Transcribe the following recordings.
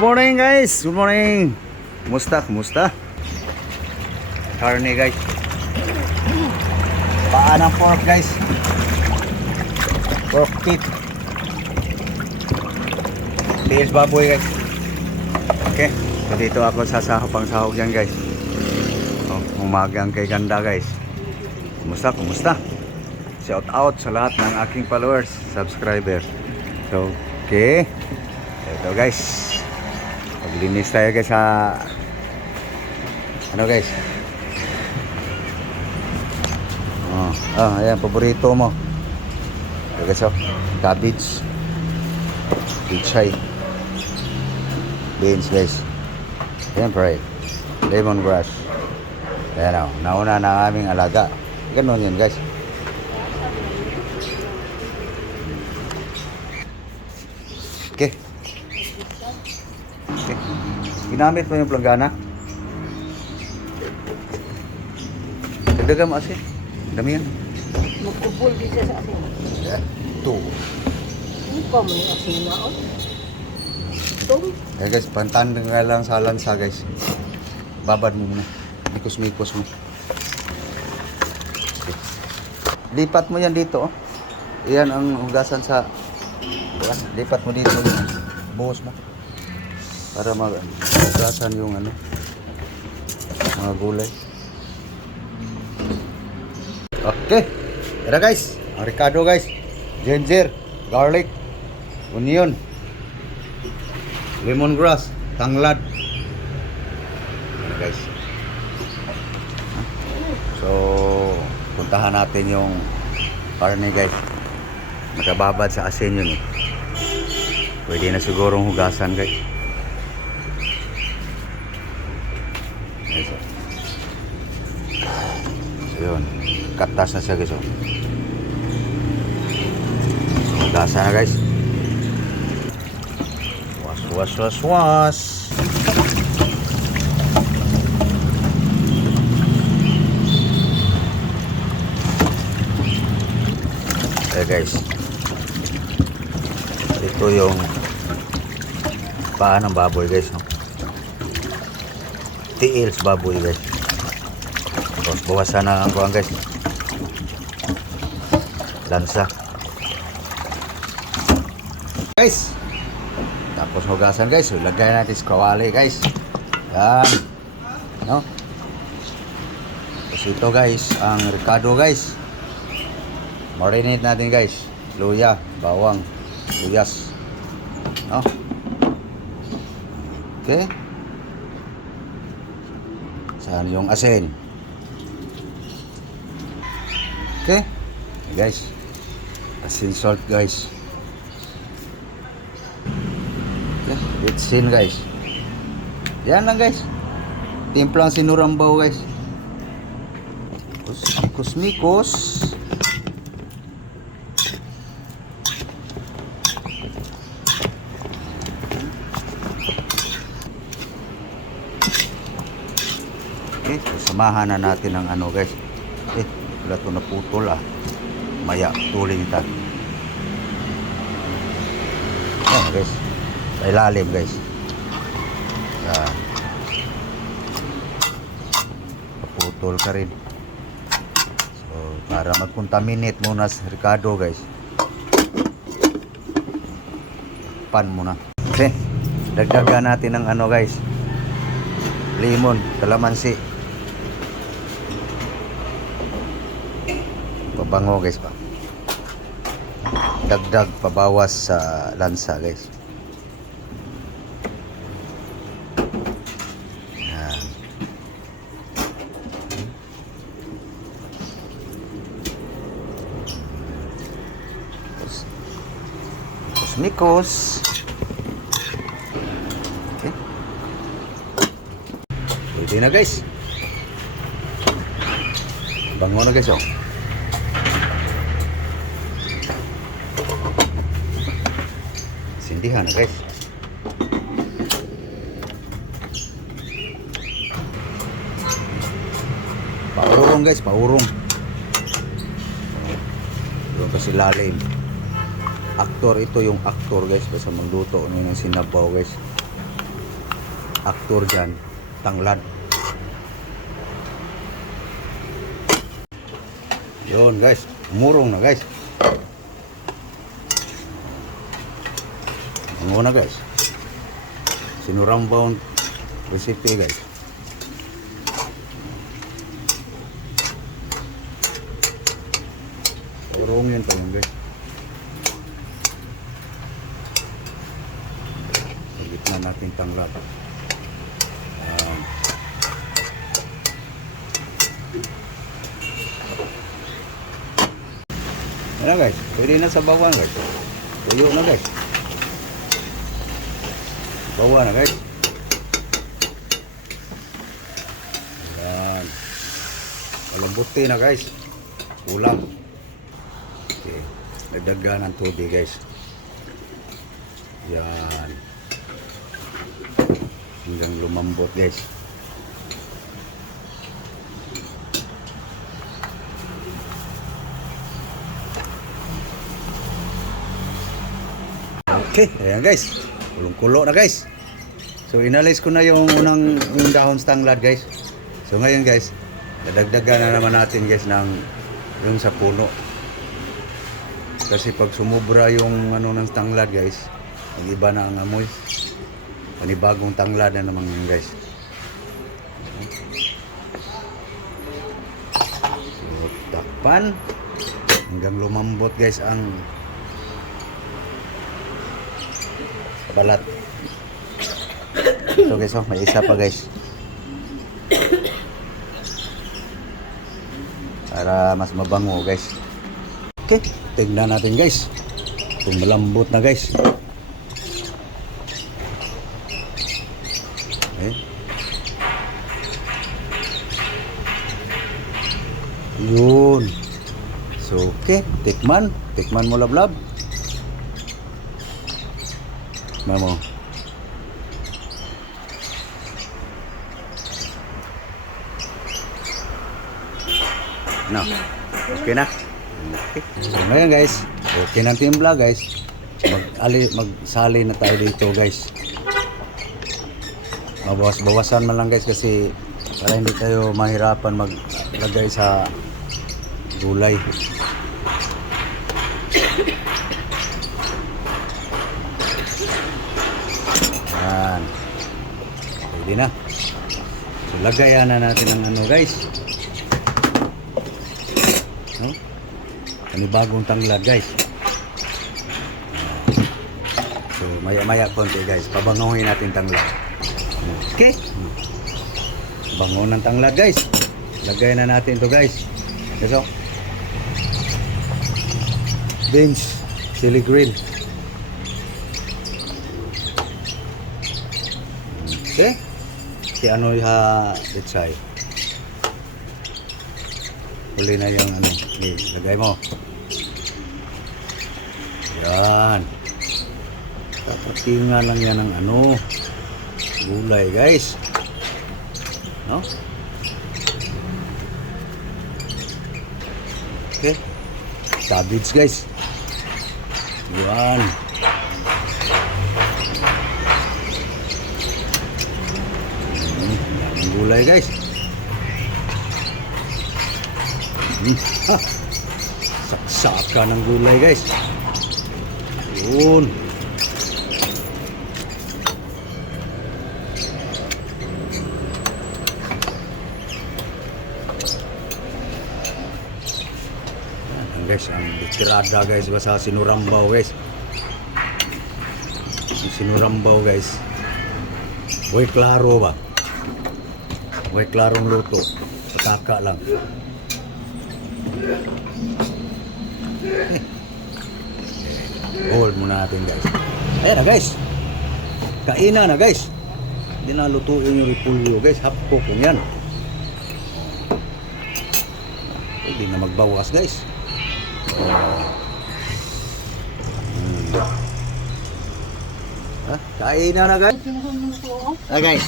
Good morning guys, good morning. Kumusta? Karne guys. Paa ng pork guys. Pork teeth. Tiis baboy guys. Okay, so dito ako pang sahog yan guys. Umagang kay ganda guys. Kumusta? Shout out sa lahat ng aking followers, subscriber. So, okay. Ito guys. Paglinis tayo guys sa ano guys. Ayan, paborito mo. Ito guys, cabbage. Pichay. Beans guys. Siyempre, lemongrass. Ayan o, nauna na aming alaga. Ganun yun guys. Okay. Ginamit mo yung planggana. Dagdagan mo asin. Dami yan. Magkupul din siya sa asin. Ito. Hindi pa mo yung asin na o. Ito. Guys, pantan nga lang sa lansa guys. Babad mo muna. Mikos-mikos mo. Okay. Lipat mo yan dito. Iyan ang hugasan sa... Lipat mo dito. Buhos mo. Para magkasan yung ano, mga gulay. Okay. Tara guys. Ang Ricardo guys. Ginger, garlic, onion, lemongrass, tanglad. Ayan guys. So, puntahan natin yung karne guys. Nakababad sa asin yun eh. Pwede na sigurong hugasan guys. So yun, katas na siya guys. Hugasan na guys. Was. Okay guys, ito yung paa ng baboy guys, no? Tiils baboy guys. Tapos bawasan na ang kuwan guys, lansa guys. Tapos hugasan guys, lagay natin sa kawali guys. Yan, no? Tapos ito guys, ang Ricardo guys. Marinate natin guys. Luya, bawang, luyas, no? Okay. Saan yung asin? Okay. Guys. Asin salt guys. Okay. Itsin guys. Yan lang guys. Timplang sinurambaw guys. Kusmikos. Okay, samahan na natin ng ano guys. Wala ito naputol Maya, tuling ito. Ayan guys. Sa ilalim guys. Ayan. Naputol ka rin. So, para mag-contaminate muna sa Ricardo guys. Pan muna. Okay. Dagdagan natin ng ano guys. Lemon, kalamansi. Pabango guys pa. Dagdag pabawas sa lansa guys. Yan. Tapos mikos. Okay. Pwede na guys. Bango na guys Sindihan na guys. Paurong guys, paurong. Doon kasi lalim. Aktor, ito yung aktor guys. Basta magluto ng sinabaw guys. aktor dyan, tanglad. Yun guys, umurong na guys. Ang una guys, sinurambaw recipe guys. Urongin pa yun guys. Sa gitna natin tanglad. Ayan guys, pwede na sa bawang guys. Tuyo na guys. Bawa na guys. Ayan. Malambuti na guys. Kulang. Okay. Nagdagan ng tubig guys. Yan. Hanggang lumambot guys. Okay, ayan guys. Kulong-kulo na guys. So inalis ko na yung unang yung dahon sa tanglad guys. So ngayon guys, dadagdagan na naman natin guys ng yung sa puno. Kasi pag sumubra yung ano ng tanglad guys, mag-iba na ang amoy. Panibagong tanglad na naman yun guys. So takpan hanggang lumambot guys ang balat. So guys, may isa pa guys. Para mas mabango guys. Okay, tignan natin guys. Kung malambot na guys. Okay. Yun. So okay, tikman mo lablab. Mamo. No. Okay na. Okay. So ngayon guys, okay na timpla guys. Magsali na tayo dito guys. Mabawas-bawasan man lang guys kasi para hindi tayo mahirapan maglagay sa gulay. Yan. Pwede na. So, lagayan na natin ang ano guys. No? Panibagong tanglad guys. So maya-maya konti guys. Pabanguhin natin tanglad. Okay. Bango ng tanglad guys. Lagayan na natin to guys. So, beans, chili green. Okay. Si ano ha itsay. Huli na yung ano. Okay, lagay mo. Yan. Tapatingan lang yan ng ano. Gulay guys. No? Okay. Cabbage guys. Yan. Yan ang gulay guys. Ha. Saksakan ng gulay guys. Yun. Guys, ang tirada guys basta sinurambaw guys. Sinurambaw guys. Boy klaro ba? Boy klarong luto. Pataka lang. Hold muna natin guys. Ayan na guys. Kainan na guys. Hindi na lutuin yung repulyo guys. Hapko kung yan. Hindi na magbawas guys. Kain na guys. Guys.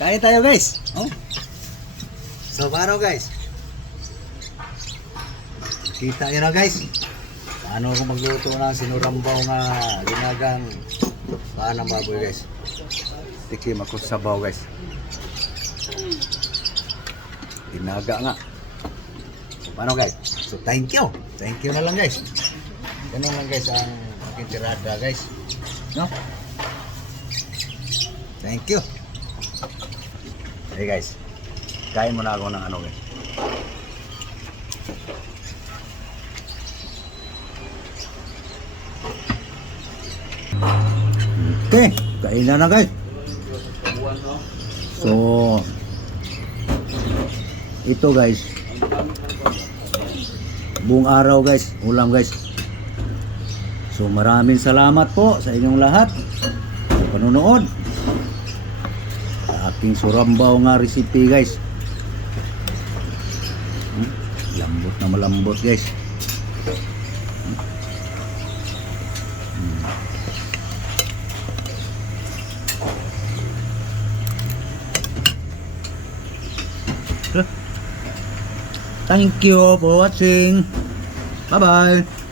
Kain tayo guys. Oh. So paano guys? Kita nyo na guys. Paano ako magluto ng sinurambaw nga linagang paan ng baboy guys. Tikim ako sa sabaw guys. Tinaga nga. So, paano guys? So thank you. Thank you na lang guys. Ganun lang guys ang aking tirada guys. No? Thank you. Hey guys. Kain muna ako ng ano guys. Okay, kain na guys. So, ito guys, buong araw guys, ulam guys. So maraming salamat po sa inyong lahat sa panonood sa aking surambaw nga recipe guys. Lambot na malambot guys. Thank you for watching. Bye bye.